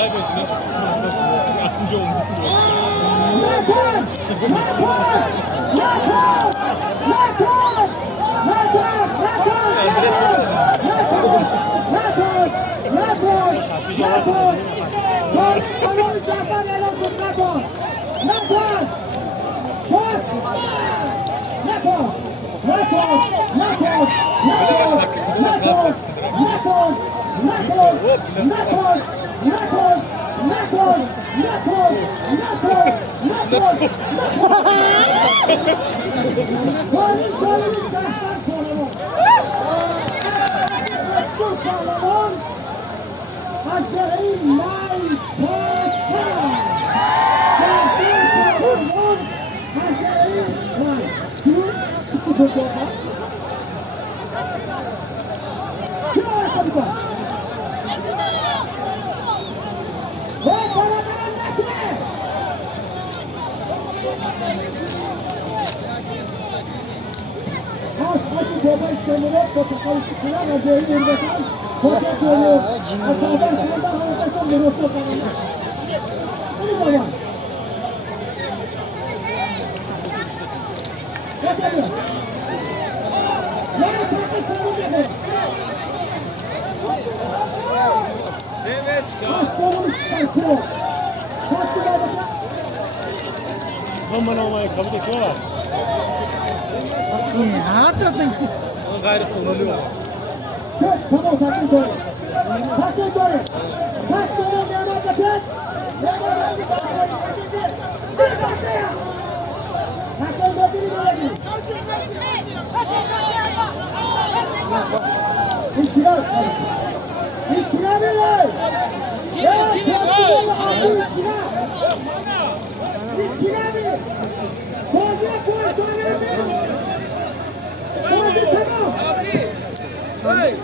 kaybetsin. Hiç kuşun yardımcı oldu. Aman olmaya kabul ediyor. Hakikaten. Onu gayrı kullanıyor. Tamam, sakın doğru. Sakın doğru. Sakın doğru. Devam edin. Devam edin. Sakın doğru. İstirar. İstirar beyler. Ya, İstirar beyler. Koyun, koyun. Hey!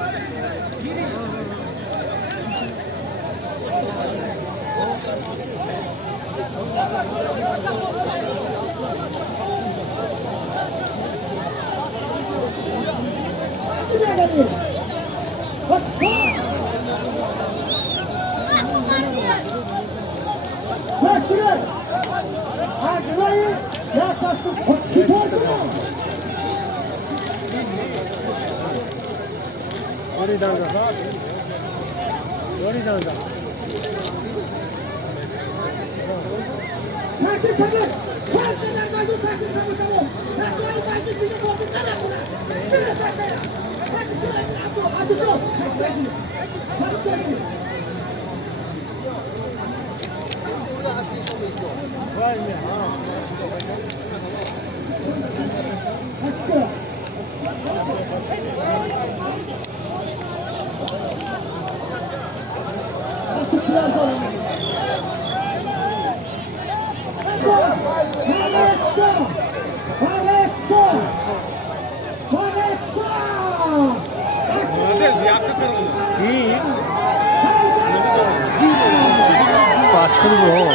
Açıklı bu.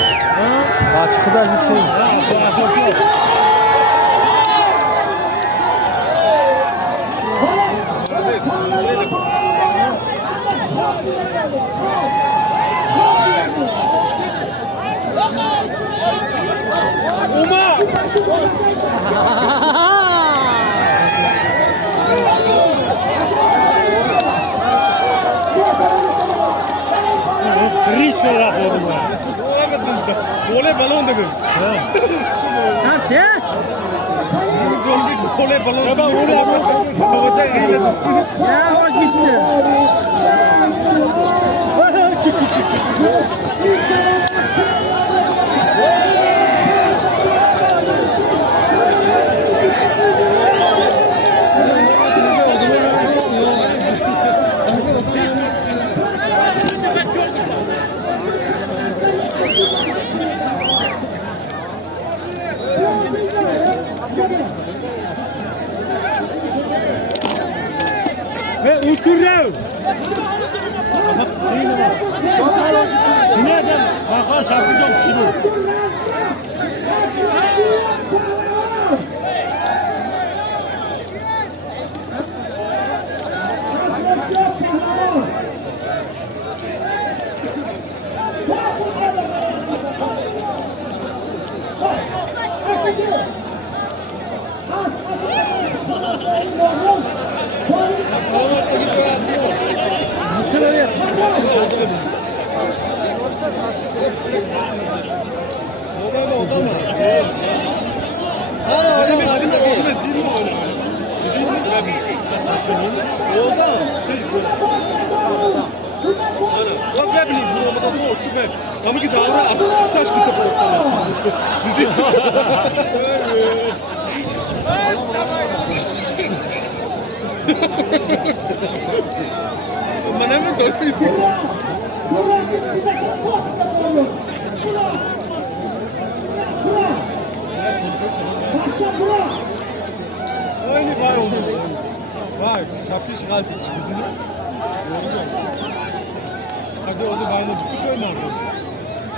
Açıklı da bir şey. गोले balon dedim. Sen de? Golle balon. Ya o gitti. Ve uçuruyor. Nereden? Bakar şarkıcım şunu. doğru. Yüksel oraya. Kamu kita orang atas kita potong. Mana ni tu? Aynı var oldu. Bak, şapış kaldı çıktı. Hadi o da bayna bir şey mi oldu?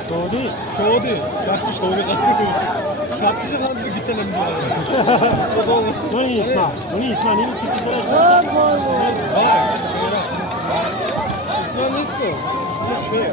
Şodi. Şapış oldu kaldı. Şapışı kaldı gitti lan diyor. Oni isma, nini ti sono. Bak. Osman Isko. Bu şey.